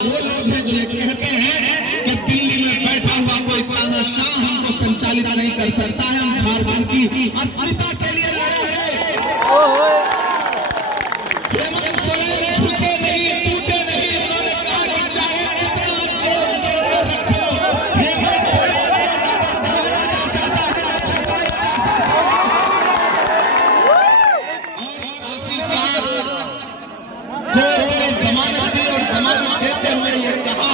वो लोग हैं जो ये कहते हैं कि दिल्ली में बैठा हुआ कोई तानाशाह हमको संचालित नहीं कर सकता है, हम झारखंड की अस्मिता के लिए लड़ेंगे। हेमंत सोरेन झुके नहीं, टूटे नहीं। उन्होंने कहा कि चाहे कितना जेलों के अंदर रखो, हेमंत सोरेन को न बुलाया जा सकता है, न छुपाया जा सकता है। और आखिरकार कोर्ट ने जमानत दी और जमानत देते हुए ये कहा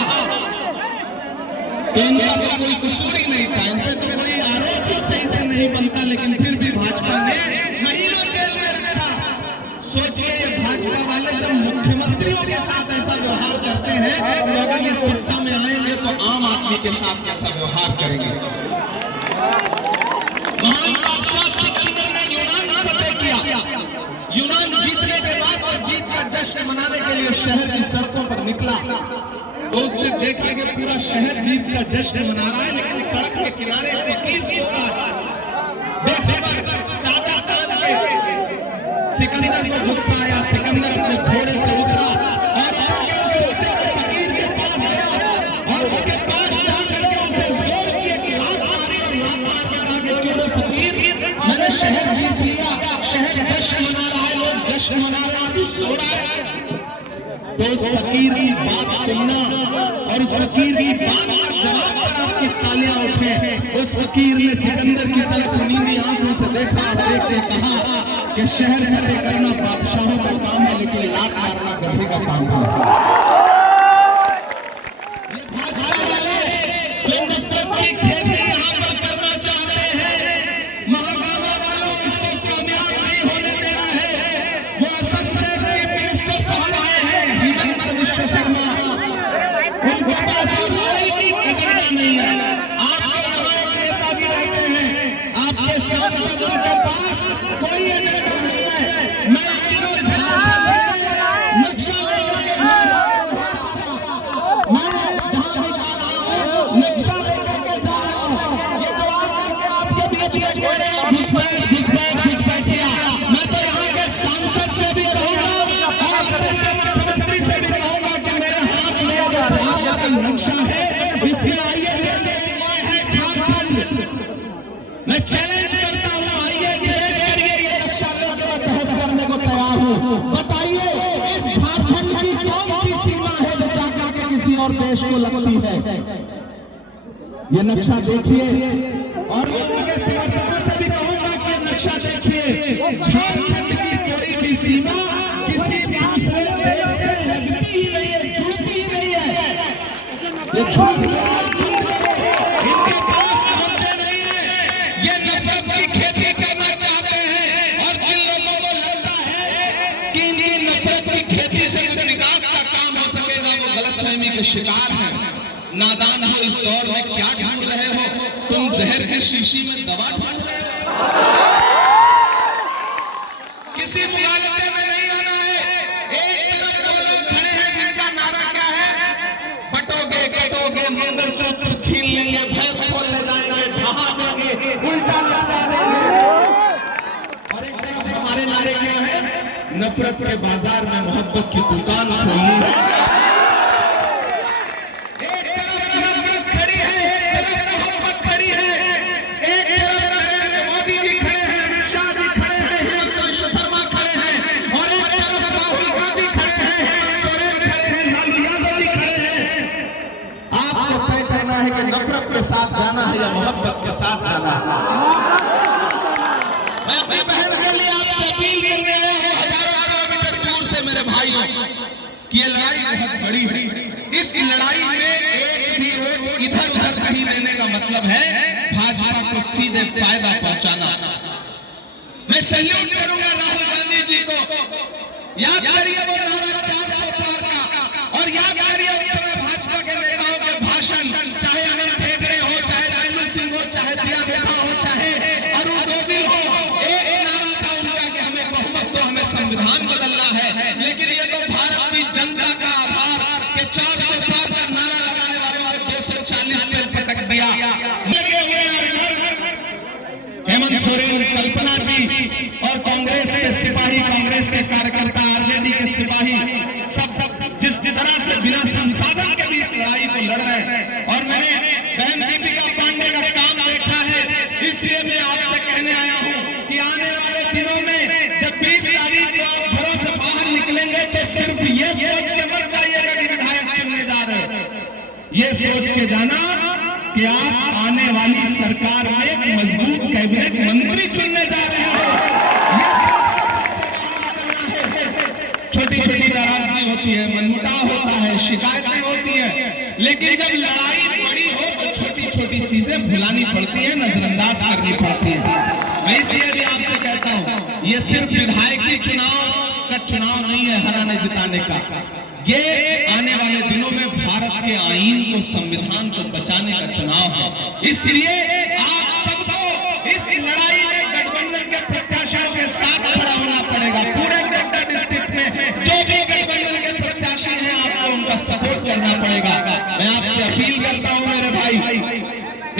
कि इनका तो कोई कसूर ही नहीं था, इन पे तो कोई आरोप ही सही से नहीं बनता, लेकिन फिर भी भाजपा ने महीनों जेल में रखा। सोचिए ये भाजपा वाले जब मुख्यमंत्रियों के साथ ऐसा व्यवहार करते हैं तो अगर ये सत्ता में आएंगे तो आम आदमी के साथ कैसा व्यवहार करेंगे। महान बादशाह सिकंदर ने यूनान फतेह किया। यूनान जीतने के बाद वो जीत का जश्न मनाने के लिए शहर की सड़कों पर निकला तो उसने देखा कि पूरा शहर जीत का जश्न मना रहा है, लेकिन सड़क के किनारे फकीर सो रहा है। बेखबर चादर तान के सिकंदर को गुस्सा आया। सिकंदर अपने घोड़े से उतरा और आगे उस सोते हुए फकीर के पास गया और उसके पास जाकर के उसे जोर किए कि लात मारी और लात मार के कहा कि क्यों फकीर, मैंने शहर जीत लिया, शहर जश्न मना रहा है, लोग जश्न मना रहे हैं, तू सो रहा है। तो उस फकीर की बात सुनना और उस फकीर की बात का जवाब पर आपकी तालियां उठे। उस फकीर ने सिकंदर की तरफ नीली आंखों से देखा और देख के कहा कि शहर फतेह करना बादशाहों का काम है, लेकिन लात मारना गधे का काम है। ये भाजपा वाले जो नफरत की खेती यहाँ पर करना चाहते हैं, महागामा वालों इसको कामयाब नहीं होने देना है। वो असम से चीफ मिनिस्टर साहब आए हैं, हिमंत विश्व शर्मा, उनके पास कोई एजेंडा नहीं है। आपके यहाँ एक नेताजी रहते हैं, आपके सांसद, उनके पास कोई एजेंडा नहीं है। मैं तीनों झारखंड में नक्शा लेकर के मैं जहां भी जा रहा हूं नक्शा लेकर के जा रहा हूं। ये जो आकर के आपके बीच में कह रहे हैं घुसपैठिया, मैं तो यहाँ के सांसद से भी कहूंगा और असम के मुख्यमंत्री से भी कहूंगा कि मेरे हाथ में जो भारत का नक्शा है इसमें आइए देखिए वो है झारखंड। मैं चैलेंज करता हूं, आइए डिबेट करिए, ये नक्शा लेकर मैं बहस करने को तैयार हूं। बताइए इस झारखंड की कौन सी सीमा है जो जाकर के किसी और देश को लगती है। ये नक्शा देखिए और मैं उनके समर्थकों से भी कहूंगा कि ये नक्शा देखिए, झारखंड की कोई भी सीमा किसी दूसरे देश से लगती ही नहीं है, जुड़ती ही नहीं है। ये झूठ इनके पास होते नहीं है, ये नफरत की खेती करना चाहते हैं। और जिन लोगों को लगता है कि इनकी नफरत की खेती से कुछ विकास का काम हो सकेगा, वो गलतफहमी के शिकार हैं। नादान हो, इस दौर में क्या ढूंढ रहे हो तुम? जहर की शीशी में दवा ढूंढ रहे हो। किसी मुगालते में नहीं आना है। एक तरफ वो लोग खड़े हैं जिनका नारा क्या है, बटोगे कटोगे मंगलसूत्र छीन लेंगे, भैंस खोल ले जाएंगे, ढहा देंगे, उल्टा लटका देंगे। और एक तरफ हमारे नारे क्या है, नफरत के बाजार में मोहब्बत की दुकान खोलनी है। नफरत के साथ जाना है या मोहब्बत के साथ जाना है। मैं अपनी बहन के लिए आपसे अपील करने आया हूं, हजारों किलोमीटर दूर से मेरे भाइयों, कि ये लड़ाई बहुत बड़ी है। इस लड़ाई में एक भी वोट इधर उधर कहीं देने का मतलब है भाजपा को सीधे फायदा पहुंचाना। मैं सैल्यूट करूंगा राहुल गांधी जी को। याद करिए वो नारा 400 पार का, और याद करिए उस समय भाजपा के नेताओं के भाषण, चाहे अनिल ठेकरे हो, चाहे रणवीर सिंह हो, चाहे दिया बेटा हो, चाहे अरुण गोविल हो। एक नारा था उनका कि हमें बहुमत दो, हमें संविधान बदलना है। लेकिन ये तो भारत की जनता का आभार कि 400 पार का नारा लगाने वालों को 240 पे पटक दिया। लगे हुए और इधर हेमंत सोरेन, कल्पना जी और कांग्रेस के सिपाही, कांग्रेस के कार्यकर्ता, आरजेडी के सिपाही बहन दीपिका पांडे का काम देखा है, इसलिए मैं आपसे कहने आया हूं कि आने वाले दिनों में जब 20 तारीख को आप घरों से बाहर निकलेंगे तो सिर्फ ये सोच के मत जाइएगा कि विधायक चुनने जा रहे हो, ये सोच के जाना कि आप आने वाली सरकार में एक मजबूत कैबिनेट मंत्री चुनने जा रहे हो। छोटी छोटी नाराजगी होती है, मनमुटाव होता है, शिकायतें होती है, लेकिन जब लड़ाई बड़ी हो तो छोटी छोटी चीजें भुलानी पड़ती है, नजरअंदाज करनी पड़ती है। मैं इसलिए भी आपसे कहता हूं, ये सिर्फ विधायकी चुनाव का चुनाव नहीं है हराने जिताने का, ये आने वाले दिनों में भारत के आईन को, संविधान को बचाने का चुनाव है। इसलिए आप सबको इस लड़ाई में गठबंधन के प्रत्याशियों के साथ खड़ा होना पड़ेगा। पूरे गोड्डा डिस्ट्रिक्ट में जो भी गठबंधन के प्रत्याशी हैं, आपको उनका सपोर्ट करना पड़ेगा। मैं आपसे अपील करता हूं मेरे भाई,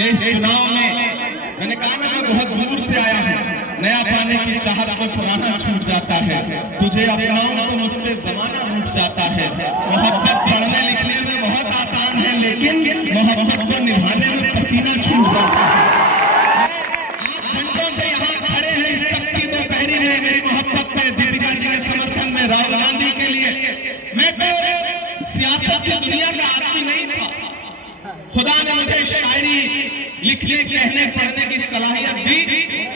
इस चुनाव में मैंने कहा ना, मैं बहुत दूर से आया हूं, नया पाने की चाहत में पुराना छूट जाता है, तुझे अपनाऊं तो मुझसे जमाना रूठ जाता है। मोहब्बत पढ़ने लिखने में बहुत आसान है, लेकिन मोहब्बत को निभाने में पसीना छूट जाता है। आप घंटों से यहाँ खड़े हैं इस तपती दोपहरी में मेरी मोहब्बत में, दीपिका जी के समर्थन में, राहुल गांधी के लिए। मैं तो सियासत की दुनिया का आदमी नहीं था, खुदा ने मुझे शायरी लिखने, कहने, पढ़ने की सलाहियत दी,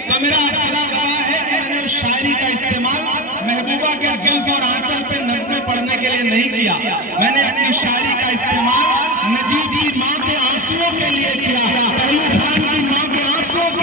तो मेरा खुदा गवाह है कि मैंने उस शायरी का इस्तेमाल महबूबा के जुल्फ और आंचल पे नज़्में पढ़ने के लिए नहीं किया। मैंने अपनी शायरी का इस्तेमाल